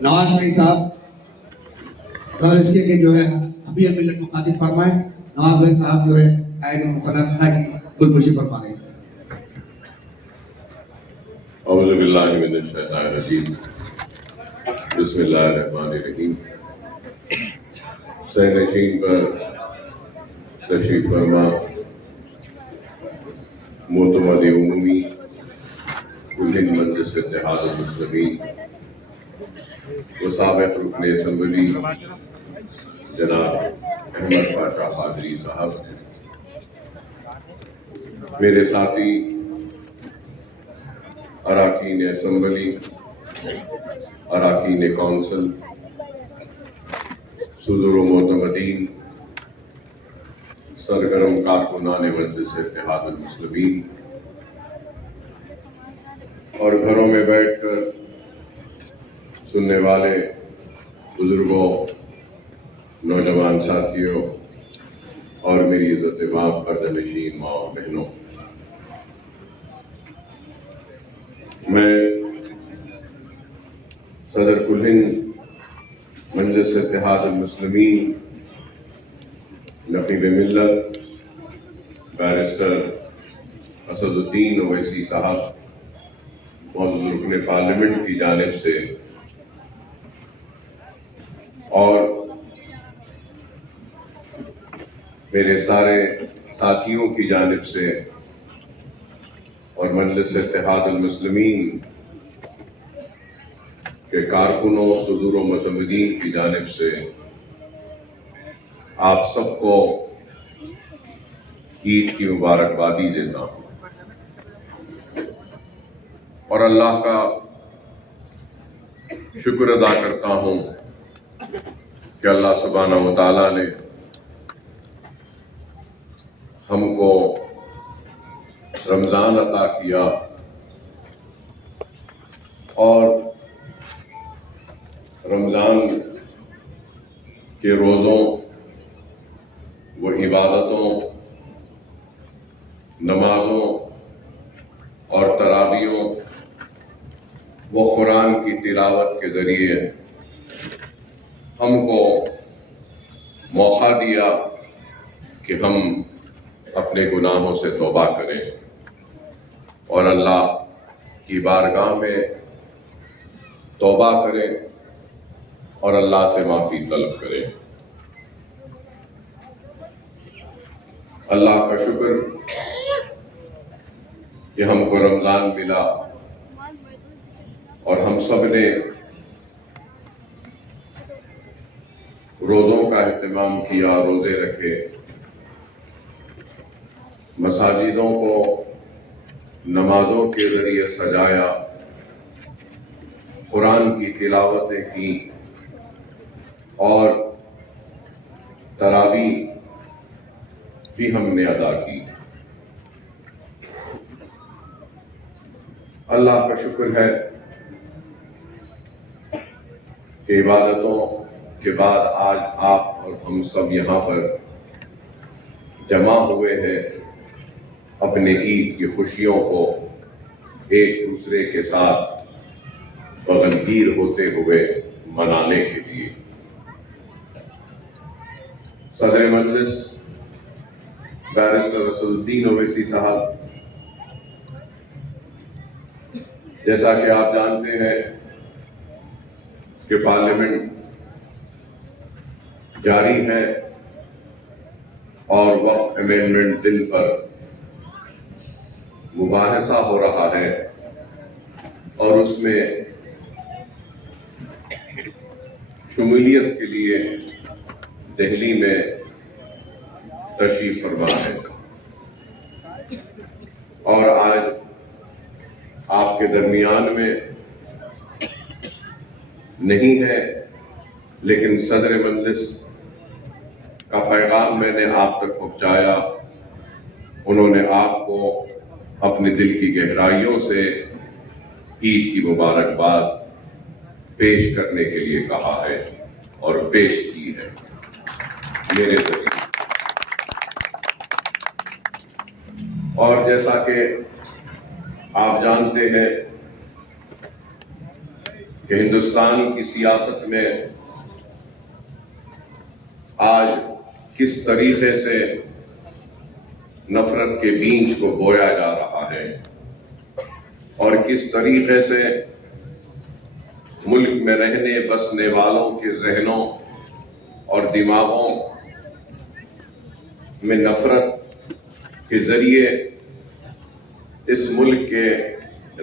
نواز بھائی صاحب اور اس کے جو ہے ابھی ملت کو خاطب فرمائے. نواز بھائی صاحب جو ہے قائد مقرر تھا کہ خودکشی فرما گئے. اعوذ باللہ من الشیطان الرجیم. بسم اللہ الرحمن الرحیم. سہنشین پر تشریف فرما معتمد عمومی کلین مجلس اتحاد المسلمین و سابق رکن اسمبلی جناب احمد پاشا قادری صاحب، میرے ساتھی اراکین اسمبلی، اراکین کونسل، صدور و معتمدین، سرگرم کارکنان مجلس اتحاد المسلمین اور گھروں میں بیٹھ کر سننے والے بزرگوں، نوجوان ساتھیوں اور میری عزت مآب پردہ نشین ماں اور بہنوں، میں صدر کلین مجلس اتحاد المسلمین نقیب ملت بیرسٹر اسد الدین اویسی صاحب، معزز رکن پارلیمنٹ کی جانب سے اور میرے سارے ساتھیوں کی جانب سے اور مجلس اتحاد المسلمین کے کارکنوں، صدور و معتمدین کی جانب سے آپ سب کو عید کی مبارکبادی دیتا ہوں اور اللہ کا شکر ادا کرتا ہوں کہ اللہ سبحانہ و تعالیٰ نے ہم کو رمضان عطا کیا اور رمضان کے روزوں و عبادتوں، نمازوں اور تراویحوں و قرآن کی تلاوت کے ذریعے ہم کو موقع دیا کہ ہم اپنے گناہوں سے توبہ کریں اور اللہ کی بارگاہ میں توبہ کریں اور اللہ سے معافی طلب کریں. اللہ کا شکر کہ ہم کو رمضان ملا اور ہم سب نے روزوں کا اہتمام کیا، روزے رکھے، مساجدوں کو نمازوں کے ذریعے سجایا، قرآن کی تلاوتیں کی اور تراویح بھی ہم نے ادا کی. اللہ کا شکر ہے کہ عبادتوں کے بعد آج آپ اور ہم سب یہاں پر جمع ہوئے ہیں اپنے عید کی خوشیوں کو ایک دوسرے کے ساتھ بغلگیر ہوتے ہوئے منانے کے لیے. صدر مجلس بیرسٹر اسد الدین اویسی صاحب، جیسا کہ آپ جانتے ہیں کہ پارلیمنٹ جاری ہے اور وقف امینڈمنٹ بل پر مباحثہ ہو رہا ہے اور اس میں شمولیت کے لیے دہلی میں تشریف فرما ہے اور آج آپ کے درمیان میں نہیں ہے، لیکن صدر مجلس کا پیغام میں نے آپ تک پہنچایا. انہوں نے آپ کو اپنے دل کی گہرائیوں سے عید کی مبارکباد پیش کرنے کے لیے کہا ہے اور پیش کی ہے میرے ذریعے. اور جیسا کہ آپ جانتے ہیں کہ ہندوستان کی سیاست میں آج کس طریقے سے نفرت کے بیج کو بویا جا رہا ہے اور کس طریقے سے ملک میں رہنے بسنے والوں کے ذہنوں اور دماغوں میں نفرت کے ذریعے اس ملک کے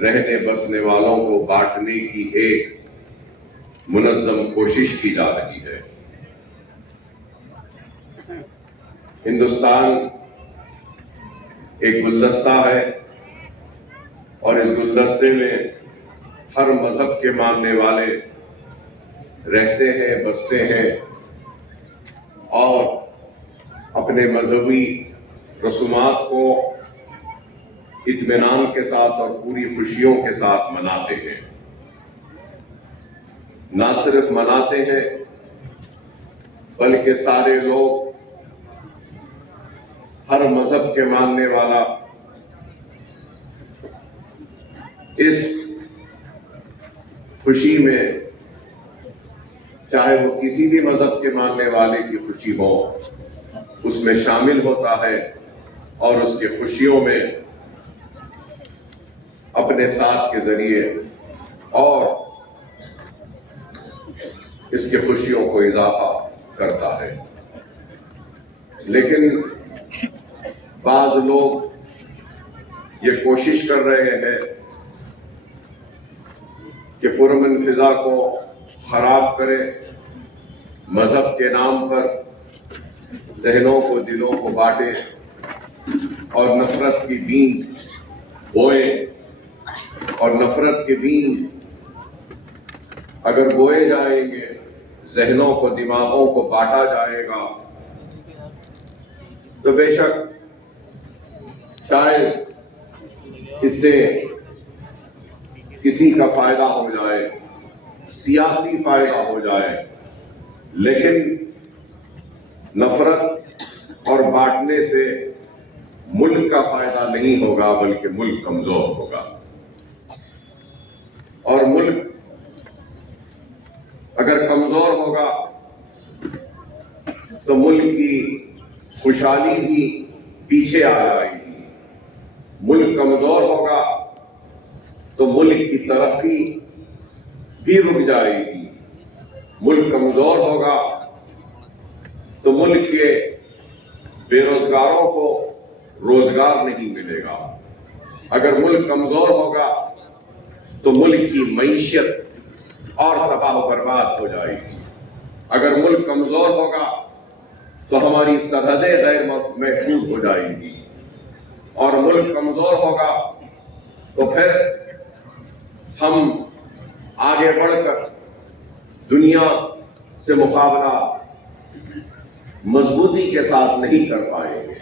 رہنے بسنے والوں کو بانٹنے کی ایک منظم کوشش کی جا رہی ہے۔ ہندوستان ایک گلدستہ ہے اور اس گلدستے میں ہر مذہب کے ماننے والے رہتے ہیں، بستے ہیں اور اپنے مذہبی رسومات کو اطمینان کے ساتھ اور پوری خوشیوں کے ساتھ مناتے ہیں۔ نہ صرف مناتے ہیں بلکہ سارے لوگ، ہر مذہب کے ماننے والا اس خوشی میں، چاہے وہ کسی بھی مذہب کے ماننے والے کی خوشی ہو، اس میں شامل ہوتا ہے اور اس کے خوشیوں میں اپنے ساتھ کے ذریعے اور اس کے خوشیوں کو اضافہ کرتا ہے۔ لیکن بعض لوگ یہ کوشش کر رہے ہیں کہ پرامن فضا کو خراب کرے، مذہب کے نام پر ذہنوں کو، دلوں کو بانٹے اور نفرت کی بیج بوئے، اور نفرت کے بیج اگر بوئے جائیں گے، ذہنوں کو، دماغوں کو بانٹا جائے گا، تو بے شک شاید اس سے کسی کا فائدہ ہو جائے، سیاسی فائدہ ہو جائے، لیکن نفرت اور بانٹنے سے ملک کا فائدہ نہیں ہوگا بلکہ ملک کمزور ہوگا۔ اور ملک اگر کمزور ہوگا تو ملک کی خوشحالی بھی پیچھے آ جائے گی۔ ملک کمزور ہوگا تو ملک کی ترقی بھی رک جائے گی۔ ملک کمزور ہوگا تو ملک کے بے روزگاروں کو روزگار نہیں ملے گا۔ اگر ملک کمزور ہوگا تو ملک کی معیشت اور تباہ و برباد ہو جائے گی۔ اگر ملک کمزور ہوگا تو ہماری سرحدیں غیر محفوظ ہو جائیں گی، اور ملک کمزور ہوگا تو پھر ہم آگے بڑھ کر دنیا سے مقابلہ مضبوطی کے ساتھ نہیں کر پائیں گے۔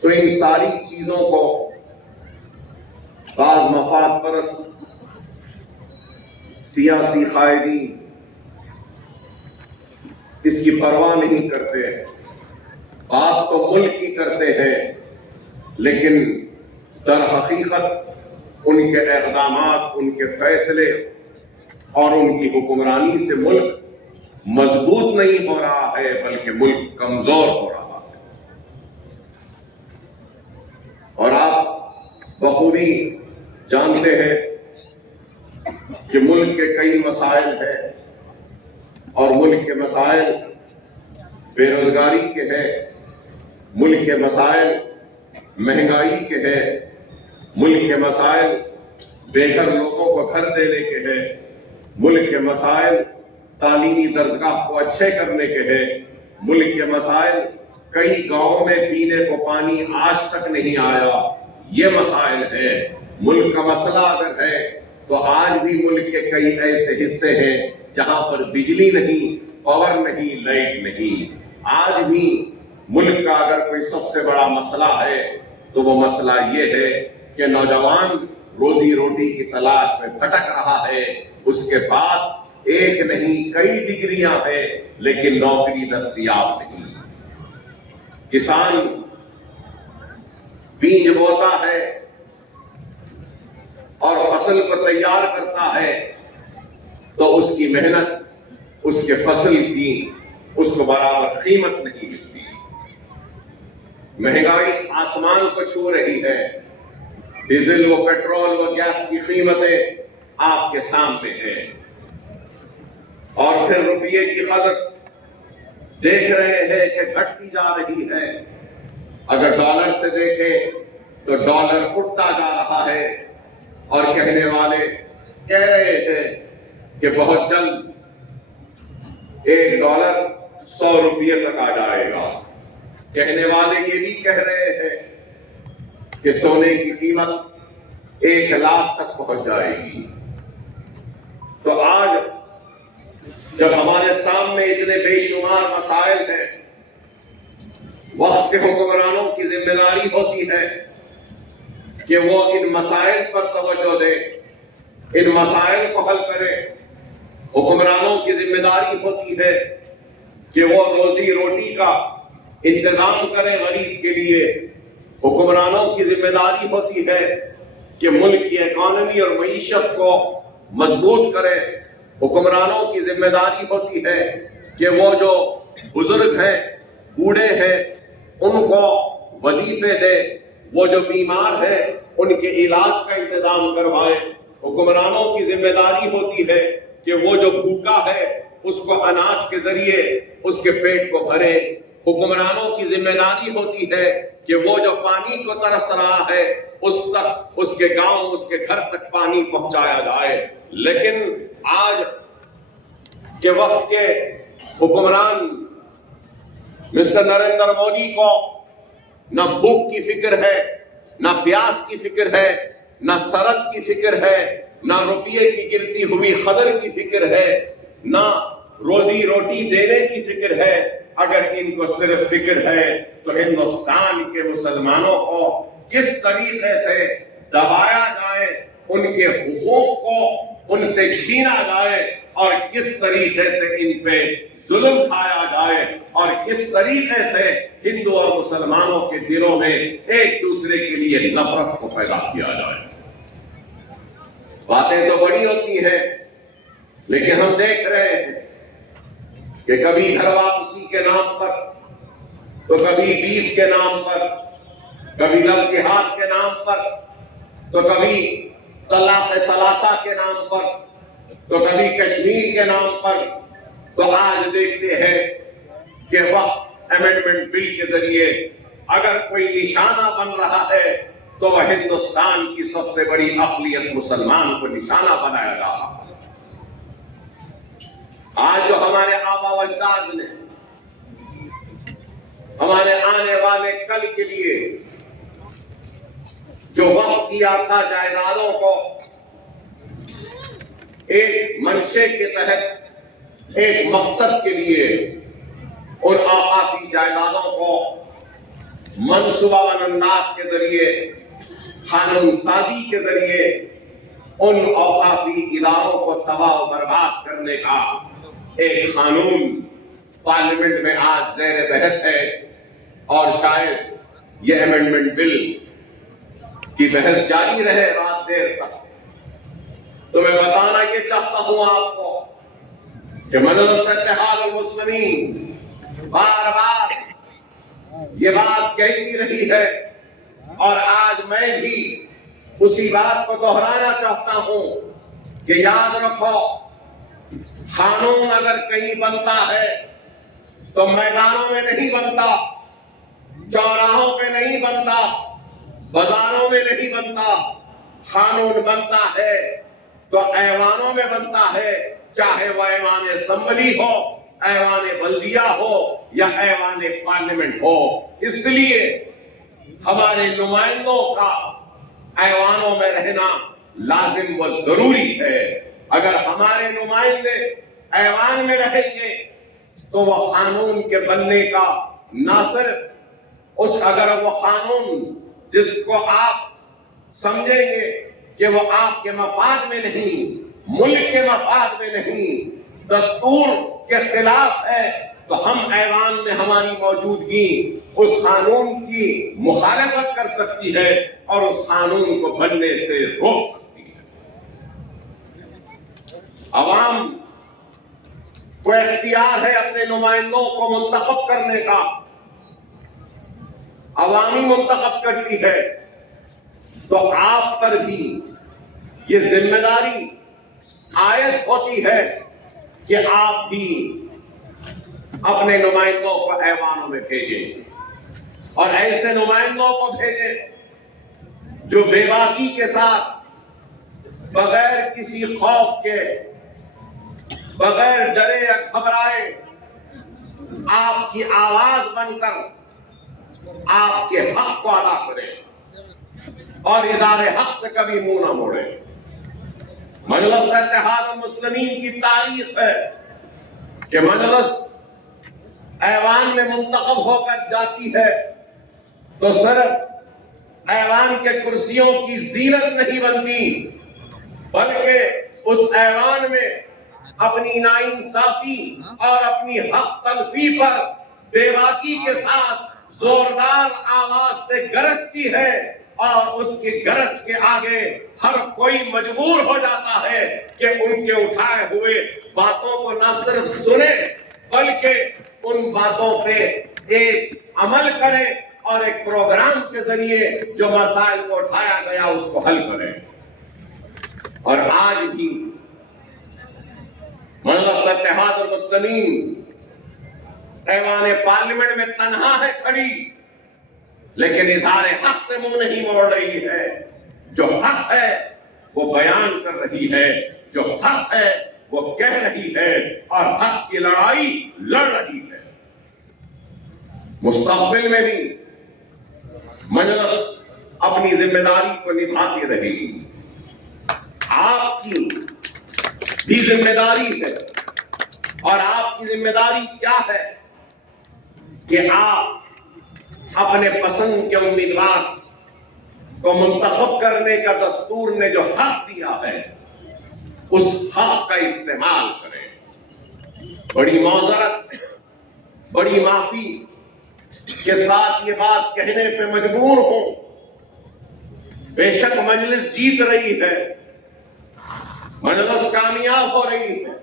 تو ان ساری چیزوں کو بعض مفاد پرست سیاسی قائدین اس کی پرواہ نہیں کرتے، بات تو ملک کی کرتے ہیں، لیکن در حقیقت ان کے اقدامات، ان کے فیصلے اور ان کی حکمرانی سے ملک مضبوط نہیں ہو رہا ہے بلکہ ملک کمزور ہو رہا ہے۔ اور آپ بخوبی جانتے ہیں کہ ملک کے کئی مسائل ہیں، اور ملک کے مسائل بے روزگاری کے ہیں، ملک کے مسائل مہنگائی کے ہیں، ملک کے مسائل بے گھر لوگوں کو گھر دینے کے ہیں، ملک کے مسائل تعلیمی درجگاہ کو اچھے کرنے کے ہیں، ملک کے مسائل کئی گاؤں میں پینے کو پانی آج تک نہیں آیا، یہ مسائل ہیں۔ ملک کا مسئلہ اگر ہے تو آج بھی ملک کے کئی ایسے حصے ہیں جہاں پر بجلی نہیں، پاور نہیں، لائٹ نہیں۔ آج بھی ملک کا اگر کوئی سب سے بڑا مسئلہ ہے تو وہ مسئلہ یہ ہے کہ نوجوان روزی روٹی کی تلاش میں بھٹک رہا ہے، اس کے پاس ایک نہیں کئی ڈگریاں ہیں لیکن نوکری دستیاب نہیں۔ کسان بیج بوتا ہے اور فصل کو تیار کرتا ہے تو اس کی محنت، اس کے فصل کی اس کو برابر قیمت نہیں ملتی۔ مہنگائی آسمان کو چھو رہی ہے، ڈیزل و پیٹرول و گیس کی قیمتیں آپ کے سامنے ہیں، اور پھر روپیے کی قدر دیکھ رہے ہیں کہ گھٹتی جا رہی ہے۔ اگر ڈالر سے دیکھیں تو ڈالر اٹھتا جا رہا ہے، اور کہنے والے کہہ رہے ہیں کہ بہت جلد $1 100 تک آ جائے گا۔ کہنے والے یہ بھی کہہ رہے ہیں کہ سونے کی قیمت 1 لاکھ تک پہنچ جائے گی۔ تو آج جب ہمارے سامنے اتنے بے شمار مسائل ہیں، وقت کے حکمرانوں کی ذمہ داری ہوتی ہے کہ وہ ان مسائل پر توجہ دیں، ان مسائل کو حل کریں۔ حکمرانوں کی ذمہ داری ہوتی ہے کہ وہ روزی روٹی کا انتظام کریں غریب کے لیے۔ حکمرانوں کی ذمہ داری ہوتی ہے کہ ملک کی اکانومی اور معیشت کو مضبوط کریں۔ حکمرانوں کی ذمہ داری ہوتی ہے کہ وہ جو بزرگ ہیں، بوڑھے ہیں، ان کو وظیفے دے، وہ جو بیمار ہیں ان کے علاج کا انتظام کروائے۔ حکمرانوں کی ذمہ داری ہوتی ہے کہ وہ جو بھوکا ہے اس کو اناج کے ذریعے اس کے پیٹ کو بھرے۔ حکمرانوں کی ذمہ داری ہوتی ہے کہ وہ جو پانی کو ترس رہا ہے اس تک، اس کے گاؤں، اس کے گھر تک پانی پہنچایا جائے۔ لیکن آج کے وقت کے حکمران مسٹر نریندر مودی کو نہ بھوک کی فکر ہے، نہ پیاس کی فکر ہے، نہ سرد کی فکر ہے، نہ روپیے کی گرتی ہوئی قدر کی فکر ہے، نہ روزی روٹی دینے کی فکر ہے۔ اگر ان کو صرف فکر ہے تو ہندوستان کے مسلمانوں کو کس طریقے سے دبایا جائے، ان کے حقوق کو ان سے چھینا جائے، اور کس طریقے سے ان پہ ظلم کھایا جائے، اور کس طریقے سے ہندو اور مسلمانوں کے دلوں میں ایک دوسرے کے لیے نفرت کو پیدا کیا جائے۔ باتیں تو بڑی ہوتی ہیں، لیکن ہم دیکھ رہے ہیں کہ کبھی گھر واپسی کے نام پر، تو کبھی بیف کے نام پر، کبھی جہاد کے نام پر، تو کبھی طلاق ثلاثہ کے نام پر، تو کبھی کشمیر کے نام پر۔ تو آج دیکھتے ہیں کہ وقت امینڈمنٹ بل کے ذریعے اگر کوئی نشانہ بن رہا ہے تو وہ ہندوستان کی سب سے بڑی اقلیت مسلمان کو نشانہ بنایا جا رہا ہے۔ آج جو ہمارے آبا و اجداد نے ہمارے آنے والے کل کے لیے جو وقت کیا تھا جائیدادوں کو ایک منشے کے تحت، ایک مقصد کے لیے، ان آفاقی جائیدادوں کو منصوبہ بند انداز کے ذریعے، قانون سازی کے ذریعے ان اوقافی اداروں کو تباہ و برباد کرنے کا ایک قانون پارلیمنٹ میں آج زیر بحث ہے، اور شاید یہ امینڈمنٹ بل کی بحث جاری رہے رات دیر تک۔ تو میں بتانا یہ چاہتا ہوں آپ کو کہ مجلس اتحاد المسلمین بار بار یہ بات کہتی رہی ہے، اور آج میں بھی اسی بات کو دہرانا چاہتا ہوں کہ یاد رکھو، قانون اگر کہیں بنتا ہے تو میدانوں میں نہیں بنتا، چوراہوں پہ نہیں بنتا، بازاروں میں نہیں بنتا۔ قانون بنتا ہے تو ایوانوں میں بنتا ہے، چاہے وہ ایوان اسمبلی ہو، ایوان بلدیہ ہو، یا ایوان پارلیمنٹ ہو۔ اس لیے ہمارے نمائندوں کا ایوانوں میں رہنا لازم و ضروری ہے۔ اگر ہمارے نمائندے ایوان میں رہیں گے تو وہ قانون کے بننے کا نہ صرف اگر وہ قانون جس کو آپ سمجھیں گے کہ وہ آپ کے مفاد میں نہیں، ملک کے مفاد میں نہیں، دستور کے خلاف ہے، تو ہم ایوان میں ہماری موجودگی اس قانون کی مخالفت کر سکتی ہے اور اس قانون کو بننے سے روک سکتی ہے۔ عوام کو اختیار ہے اپنے نمائندوں کو منتخب کرنے کا، عوامی منتخب کرتی ہے، تو آپ پر بھی یہ ذمہ داری عائد ہوتی ہے کہ آپ بھی اپنے نمائندوں کو ایوانوں میں بھیجیں، اور ایسے نمائندوں کو بھیجیں جو بے باکی کے ساتھ، بغیر کسی خوف کے، بغیر ڈرے یا گھبرائے، آپ کی آواز بن کر آپ کے حق کو ادا کریں اور اظہار حق سے کبھی منہ نہ موڑیں۔ مجلس اتحاد المسلمین کی تاریخ ہے کہ مجلس ایوان میں منتخب ہو کر جاتی ہے تو صرف ایوان کے کرسیوں کی زینت نہیں بنتی، بلکہ اس ایوان میں اپنی ناانصافی اور اپنی حق تلفی پر بے باکی کے ساتھ زوردار آواز سے گرجتی ہے، اور اس کی گرج کے آگے ہر کوئی مجبور ہو جاتا ہے کہ ان کے اٹھائے ہوئے باتوں کو نہ صرف سنے بلکہ ان باتوں پہ ایک عمل کرے اور ایک پروگرام کے ذریعے جو مسائل کو اٹھایا گیا اس کو حل کرے۔ اور آج بھی مجلس اتحاد المسلمین ایوان پارلیمنٹ میں تنہا ہے کھڑی، لیکن اظہار حق سے منہ نہیں موڑ رہی ہے۔ جو حق ہے وہ بیان کر رہی ہے، جو حق ہے وہ کہہ رہی ہے، اور حق کی لڑائی لڑ رہی ہے۔ مستقبل میں بھی مجلس اپنی ذمہ داری کو نبھاتی رہے گی۔ آپ کی بھی ذمہ داری ہے، اور آپ کی ذمہ داری کیا ہے کہ آپ اپنے پسند کے امیدوار کو منتخب کرنے کا دستور نے جو حق دیا ہے اس حق کا استعمال کریں۔ بڑی معذرت، بڑی معافی کے ساتھ یہ بات کہنے پہ مجبور ہوں، بے شک مجلس جیت رہی ہے، مجلس کامیاب ہو رہی ہے،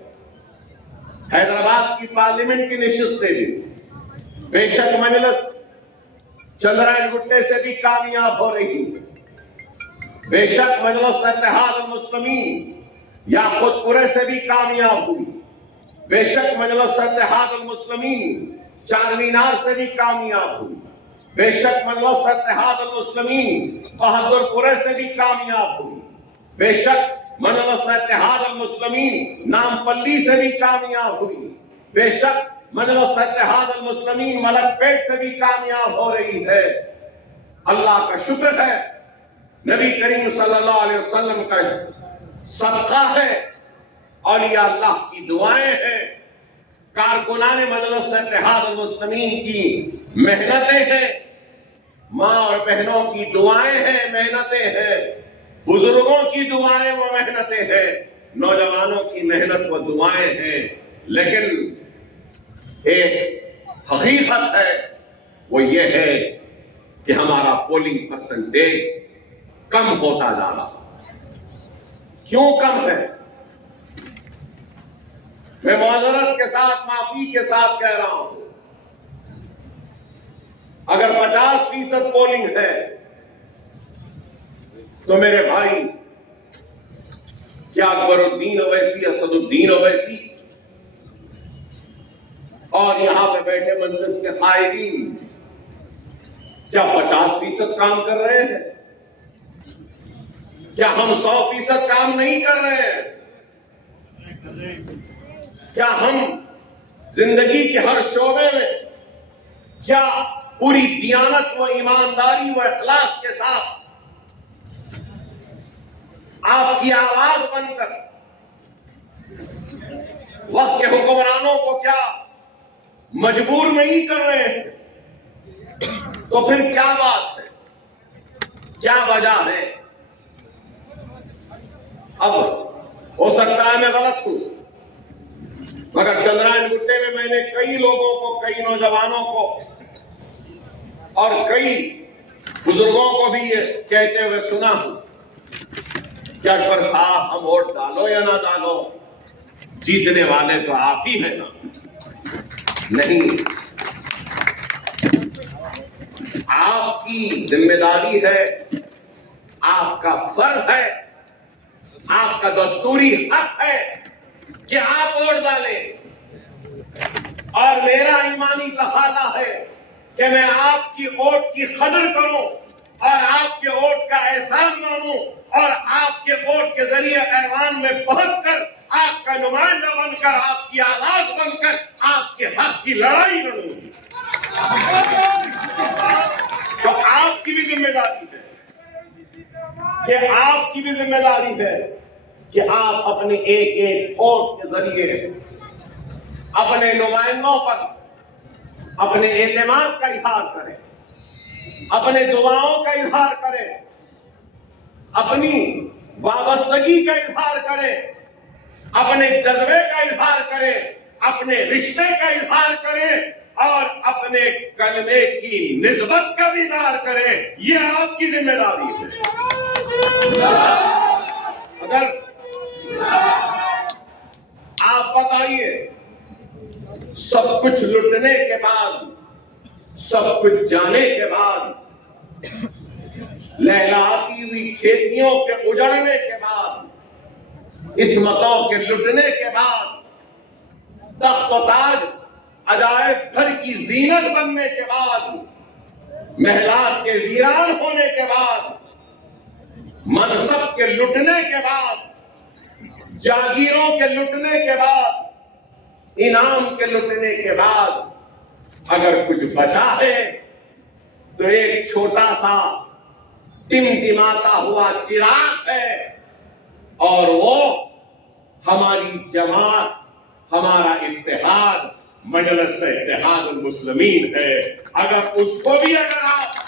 حیدرآباد کی پارلیمنٹ کی نشست سے بھی بے شک مجلس چندرائن گٹے سے بھی کامیاب ہو رہی ہے، بے شک مجلس اتحاد المسلمین یاقوت پورے سے بھی کامیاب ہوئی، بے شک مجلس اتحاد المسلمین چار مینار سے بھی کامیاب ہوئی، بے شک مجلس اتحاد المسلمین بہادر پورے سے بھی کامیاب ہوئی، بے شک مجلس اتحاد المسلمین نامپلی سے بھی کامیاب ہوئی، بے شک مجلس اتحاد المسلمین ملک پیٹ سے بھی کامیاب ہو رہی ہے۔ اللہ کا شکر ہے، نبی کریم صلی اللہ علیہ وسلم کا صدقہ ہے، اولیاء اللہ کی دعائیں ہیں، کارکنان مجلس اتحاد المسلمین کی محنتیں ہیں، ماں اور بہنوں کی دعائیں ہیں، محنتیں ہیں، بزرگوں کی دعائیں و محنتیں ہیں، نوجوانوں کی محنت و دعائیں ہیں، لیکن ایک حقیقت ہے، وہ یہ ہے کہ ہمارا پولنگ پرسنٹیج کم ہوتا جا رہا۔ کیوں کم ہے؟ میں معذرت کے ساتھ، معافی کے ساتھ کہہ رہا ہوں، اگر 50% پولنگ ہے تو میرے بھائی، کیا اکبر الدین اویسی، اسد الدین اویسی اور یہاں پہ بیٹھے مجلس کے قائدین کیا 50% کام کر رہے ہیں؟ کیا ہم 100% کام نہیں کر رہے ہیں؟ کیا ہم زندگی کے ہر شعبے میں کیا پوری دیانت و ایمانداری و اخلاص کے ساتھ آپ کی آواز بن کر وقت کے حکمرانوں کو کیا مجبور نہیں کر رہے ہیں؟ تو پھر کیا بات ہے؟ کیا وجہ ہے؟ اب ہو سکتا ہے میں غلط ہوں، مگر چندرائن گٹے میں نے کئی لوگوں کو، کئی نوجوانوں کو اور کئی بزرگوں کو بھی یہ کہتے ہوئے سنا ہوں کہ اکبر صاحب ہم ووٹ ڈالو یا نہ ڈالو جیتنے والے تو آپ ہی ہیں نا. نہیں، آپ کی ذمہ داری ہے، آپ کا فرض ہے، آپ کا دستوری حق ہے کہ آپ ووٹ ڈالیں. اور میرا ایمانی تقاضا ہے کہ میں آپ کی ووٹ کی قدر کروں اور آپ کے ووٹ کا احسان مانوں اور آپ کے ووٹ کے ذریعے ایوان میں پہنچ کر آپ کا نمائندہ بن کر، آپ کی آواز بن کر آپ کے حق کی لڑائی لڑوں. تو آپ کی بھی ذمہ داری ہے کہ آپ اپنے ایک ایک ووٹ کے ذریعے اپنے نمائندوں پر اپنے اعتماد کا اظہار کریں، اپنے دعاؤں کا اظہار کریں، اپنی وابستگی کا اظہار کریں، اپنے جذبے کا اظہار کریں، اپنے رشتے کا اظہار کریں اور اپنے کلمے کی نسبت کا بھی اظہار کریں. یہ آپ کی ذمہ داری ہے. اگر آپ بتائیے سب کچھ لٹنے کے بعد، سب کچھ جانے کے بعد، لہلاتی ہوئی کھیتیوں کے اجڑنے کے بعد، عصمتوں کے لٹنے کے بعد، تخت و تاج عجائب گھر کی زینت بننے کے بعد، محلات کے ویران ہونے کے بعد، منصب کے لٹنے کے بعد، جاگیروں کے لٹنے کے بعد، انعام کے لٹنے کے بعد اگر کچھ بچا ہے تو ایک چھوٹا سا ٹمٹماتا ہوا چراغ ہے، اور وہ ہماری جماعت، ہمارا اتحاد، مجلس اتحاد المسلمین ہے. اگر اس کو بھی آپ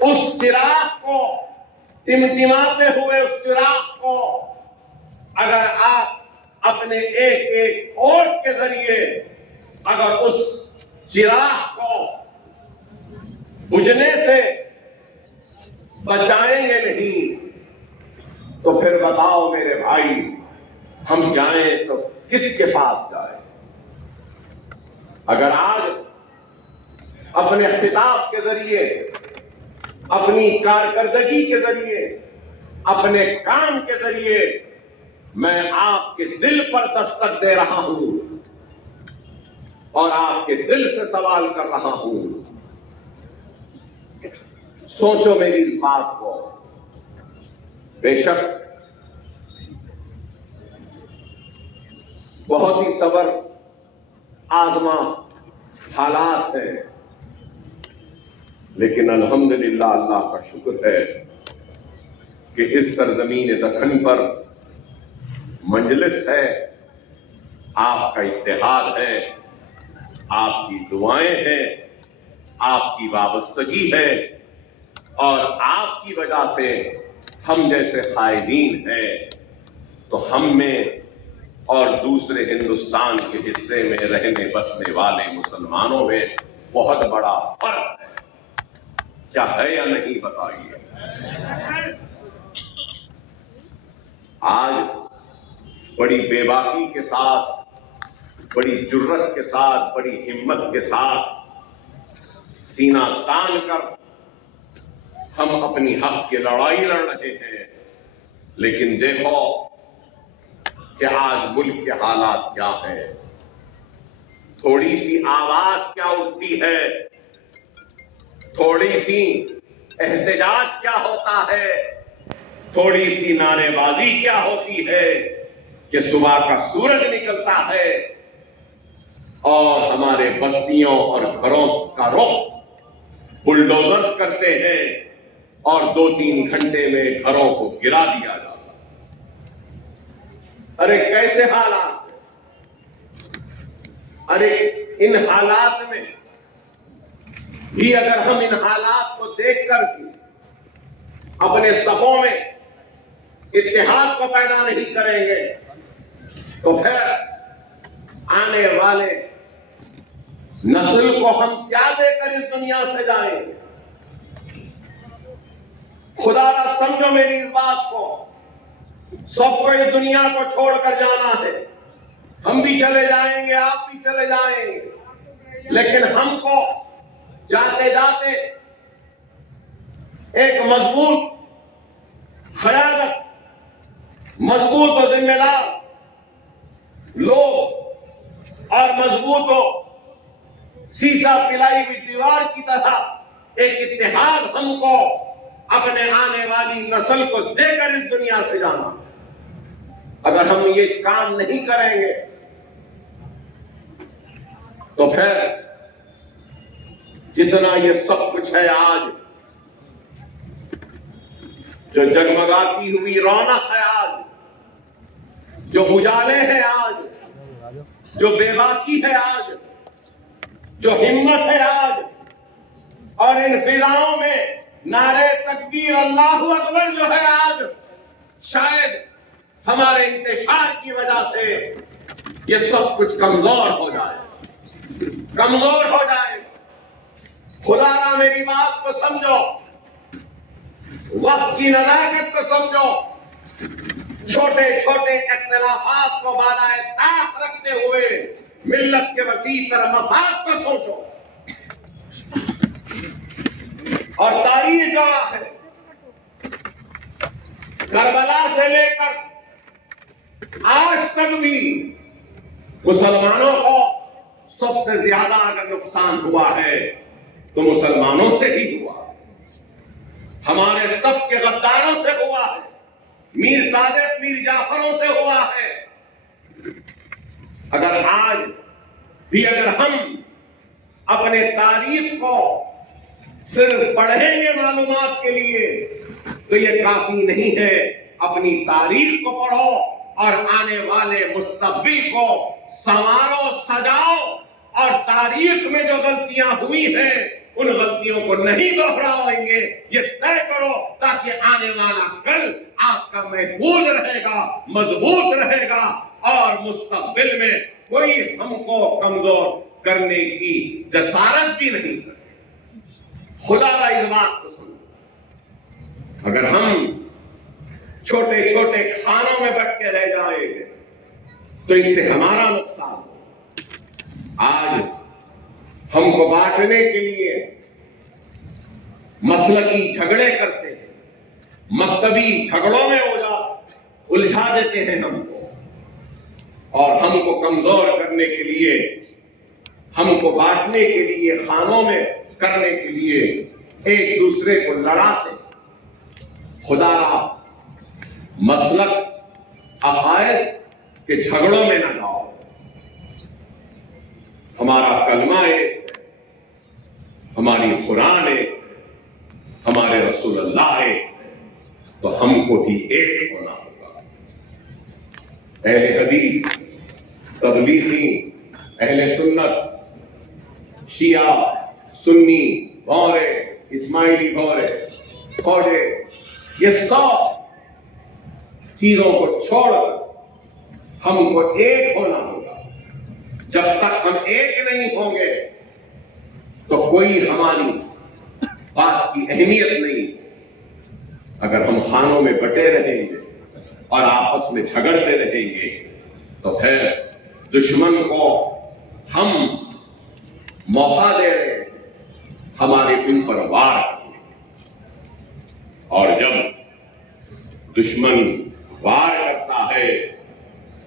اس چراغ کو، ٹمٹماتے ہوئے اس چراغ کو اگر آپ اپنے ایک ایک ووٹ کے ذریعے اگر اس چراغ کو بجھنے سے بچائیں گے نہیں تو پھر بتاؤ میرے بھائی، ہم جائیں تو کس کے پاس جائیں؟ اگر آج اپنے خطاب کے ذریعے، اپنی کارکردگی کے ذریعے، اپنے کام کے ذریعے میں آپ کے دل پر دستک دے رہا ہوں اور آپ کے دل سے سوال کر رہا ہوں، سوچو میری اس بات کو. بے شک بہت ہی صبر آزما حالات ہیں، لیکن الحمدللہ اللہ کا شکر ہے کہ اس سرزمین دکن پر مجلس ہے، آپ کا اتحاد ہے، آپ کی دعائیں ہیں، آپ کی وابستگی ہے، اور آپ کی وجہ سے ہم جیسے قائدین ہیں تو ہم میں اور دوسرے ہندوستان کے حصے میں رہنے بسنے والے مسلمانوں میں بہت بڑا فرق ہے. کیا ہے یا نہیں بتائیے؟ آج بڑی بے باکی کے ساتھ، بڑی جرت کے ساتھ، بڑی ہمت کے ساتھ سینہ تان کر ہم اپنی حق کی لڑائی لڑ رہے ہیں. لیکن دیکھو کہ آج ملک کے حالات کیا ہیں. تھوڑی سی آواز کیا اٹھتی ہے، تھوڑی سی احتجاج کیا ہوتا ہے، تھوڑی سی نعرے بازی کیا ہوتی ہے کہ صبح کا سورج نکلتا ہے اور ہمارے بستیوں اور گھروں کا رخ بلڈوزر کرتے ہیں اور 2-3 گھنٹے میں گھروں کو گرا دیا جاتا. ارے کیسے حالات؟ ارے ان حالات میں بھی اگر ہم ان حالات کو دیکھ کر اپنے صفوں میں اتحاد کو پیدا نہیں کریں گے تو پھر آنے والے نسل کو ہم کیا دے کر اس دنیا سے جائیں گے؟ خدا را سمجھو میری اس بات کو، سب کو اس دنیا کو چھوڑ کر جانا ہے، ہم بھی چلے جائیں گے، آپ بھی چلے جائیں گے، لیکن ہم کو جاتے جاتے ایک مضبوط قیادت، مضبوط و ذمہ دار لوگ اور مضبوط و سیسا پلائی ہوئی دیوار کی طرح ایک اتحاد ہم کو اپنے آنے والی نسل کو دے کر اس دنیا سے جانا۔ اگر ہم یہ کام نہیں کریں گے تو پھر جتنا یہ سب کچھ ہے آج، جو جگمگاتی ہوئی رونق ہے آج، جو اجالے ہیں آج، جو بے باکی ہے آج، جو ہمت ہے آج، اور ان فضاؤں میں نعرے تکبیر اللہ اکبر جو ہے آج، شاید ہمارے انتشار کی وجہ سے یہ سب کچھ کمزور ہو جائے، کمزور ہو جائے۔ خدا را میری بات کو سمجھو، وقت کی نزاکت کو سمجھو، چھوٹے چھوٹے اختلافات کو بالائے طاق رکھتے ہوئے ملت کے وسیع تر مفاد کو سوچو۔ اور تاریخ گواہ ہے، کربلا سے لے کر آج تک بھی مسلمانوں کو سب سے زیادہ اگر نقصان ہوا ہے تو مسلمانوں سے ہی ہوا، ہمارے سب کے غداروں سے ہوا ہے، میر صادق میر جعفروں سے ہوا ہے۔ اگر آج بھی اگر ہم اپنے تاریخ کو صرف پڑھیں گے معلومات کے لیے تو یہ کافی نہیں ہے، اپنی تاریخ کو پڑھو اور آنے والے مستقبل کو سنوارو، سجاؤ، اور تاریخ میں جو غلطیاں ہوئی ہیں ان غلطیوں کو نہیں دوہرائیں گے، یہ طے کرو، تاکہ آنے والا کل آپ کا محفوظ رہے گا، مضبوط رہے گا، اور مستقبل میں کوئی ہم کو کمزور کرنے کی جسارت بھی نہیں کرے۔ خدا را اس بات کو سمجھو، اگر ہم چھوٹے چھوٹے کھانوں میں بٹ کے رہ جائیں گے تو اس سے ہمارا نقصان ہو۔ آج ہم کو بانٹنے کے لیے مسلکی جھگڑے کرتے ہیں، مکتبی جھگڑوں میں الجھا دیتے ہیں ہم کو، اور ہم کو کمزور کرنے کے لیے، ہم کو بانٹنے کے لیے، خانوں میں کرنے کے لیے ایک دوسرے کو لڑاتے۔ خدا را مسلک عقائد کے جھگڑوں میں نہ جاؤ، ہمارا کلمہ ایک ہے، ہماری قرآن ایک ہے، ہمارے رسول اللہ ایک ہے، تو ہم کو بھی ایک ہونا ہوگا۔ اہل حدیث، تبلیغی، اہل سنت، شیعہ، سنی، بورے، اسماعیلی بورے، کھوڑے، یہ سب چیزوں کو چھوڑ کر ہم کو ایک ہونا ہوگا۔ جب تک ہم ایک نہیں ہوں گے تو کوئی ہماری بات کی اہمیت نہیں۔ اگر ہم خانوں میں بٹے رہیں گے اور آپس میں جھگڑتے رہیں گے تو پھر دشمن کو ہم موقع دے رہے ہیں ہمارے اوپر وار کرنے، اور جب دشمن وار کرتا ہے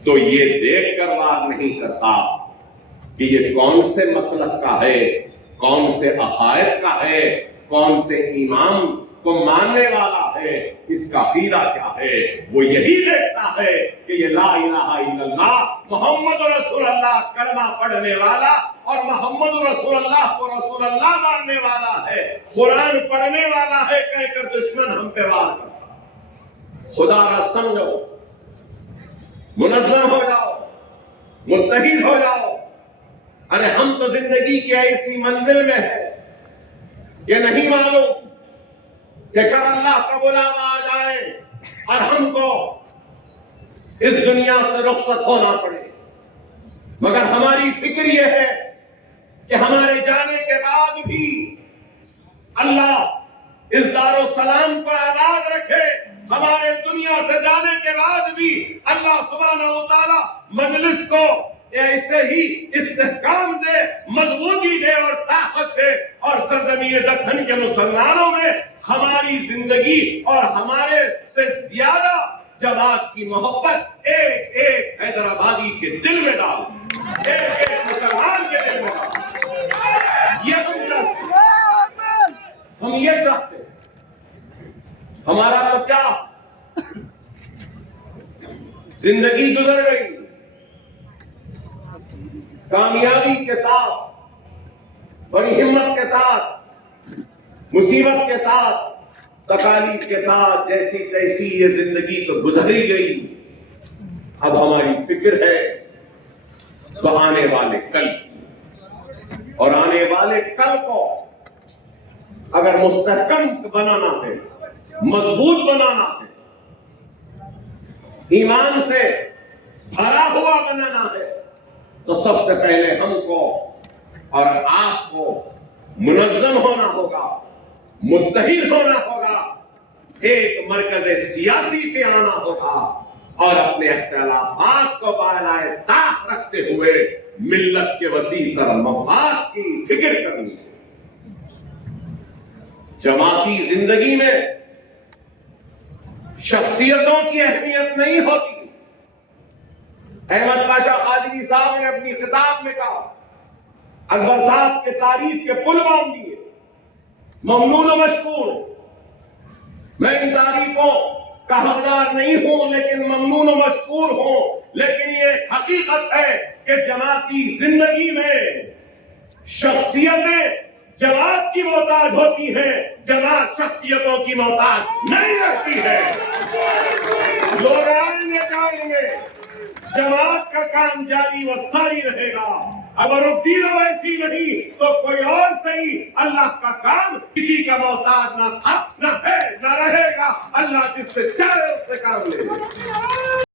تو یہ دیکھ کر وار نہیں کرتا کہ یہ کون سے مسلک کا ہے، کون سے عقائد کا ہے، کون سے امام کو ماننے والا ہے، اس کا عقیدہ کیا ہے۔ وہ یہی دیکھتا ہے کہ یہ لا الہ الا اللہ محمد رسول اللہ کلمہ پڑھنے والا اور محمد رسول اللہ کو رسول اللہ ماننے والا ہے، قرآن پڑھنے والا ہے کہہ کر دشمن ہم پہ وار کرتا۔ خدا را سمجھو، منظم ہو جاؤ، متحد ہو جاؤ۔ ارے ہم تو زندگی کی ایسی منزل میں ہے کہ نہیں معلوم کہ کب اللہ کا بلاوا آ جائے اور ہم کو اس دنیا سے رخصت ہونا پڑے، مگر ہماری فکر یہ ہے کہ ہمارے جانے کے بعد بھی اللہ اس دارالسلام کو آباد رکھے. ہمارے دنیا سے جانے کے بعد بھی اللہ سبحانہ و تعالیٰ مجلس کو ایسے ہی استحکام دے، مضبوطی دے اور طاقت دے، اور سرزمین دکن کے مسلمانوں میں ہماری زندگی اور ہمارے سے زیادہ جماعت کی محبت ایک ایک حیدرآبادی کے دل میں ڈال، ایک ایک مسلمان کے دل میں ڈال. یہ ہم یہ چاہتے ہیں. ہمارا تو کیا زندگی گزر گئی کامیابی کے ساتھ، بڑی ہمت کے ساتھ، مصیبت کے ساتھ، تکالیف کے ساتھ، جیسی تیسی یہ زندگی تو گزری گئی. اب ہماری فکر ہے تو آنے والے کل، اور آنے والے کل کو اگر مستحکم بنانا ہے، مضبوط بنانا ہے، ایمان سے بھرا ہوا بنانا ہے، تو سب سے پہلے ہم کو اور آپ کو منظم ہونا ہوگا، متحد ہونا ہوگا، ایک مرکز سیاسی پہ آنا ہوگا، اور اپنے اختلافات کو بالائے طاق رکھتے ہوئے ملت کے وسیع تر مفاد کی فکر کرنی ہے. جماعتی زندگی میں شخصیتوں کی اہمیت نہیں ہوتی. احمد پاشا قادری صاحب نے اپنی خطاب میں کہا، اکبر صاحب کے تعریف کے پل باندھ دیے، ممنون و مشکور. میں ان تعریفوں کا حقدار نہیں ہوں، لیکن ممنون و مشکور ہوں. لیکن یہ حقیقت ہے کہ جماعتی زندگی میں شخصیتیں جماعت کی محتاج ہوتی ہیں، جماعت شخصیتوں کی محتاج نہیں رہتی ہے. لوگ آئیں گے جائیں گے، جماعت کا کام جاری و ساری رہے گا. اگر وہ ایسی نہیں تو کوئی اور صحیح. اللہ کا کام کسی کا محتاج نہ تھا، نہ ہے، نہ رہے گا. اللہ جس سے چاہے اس سے کام لے.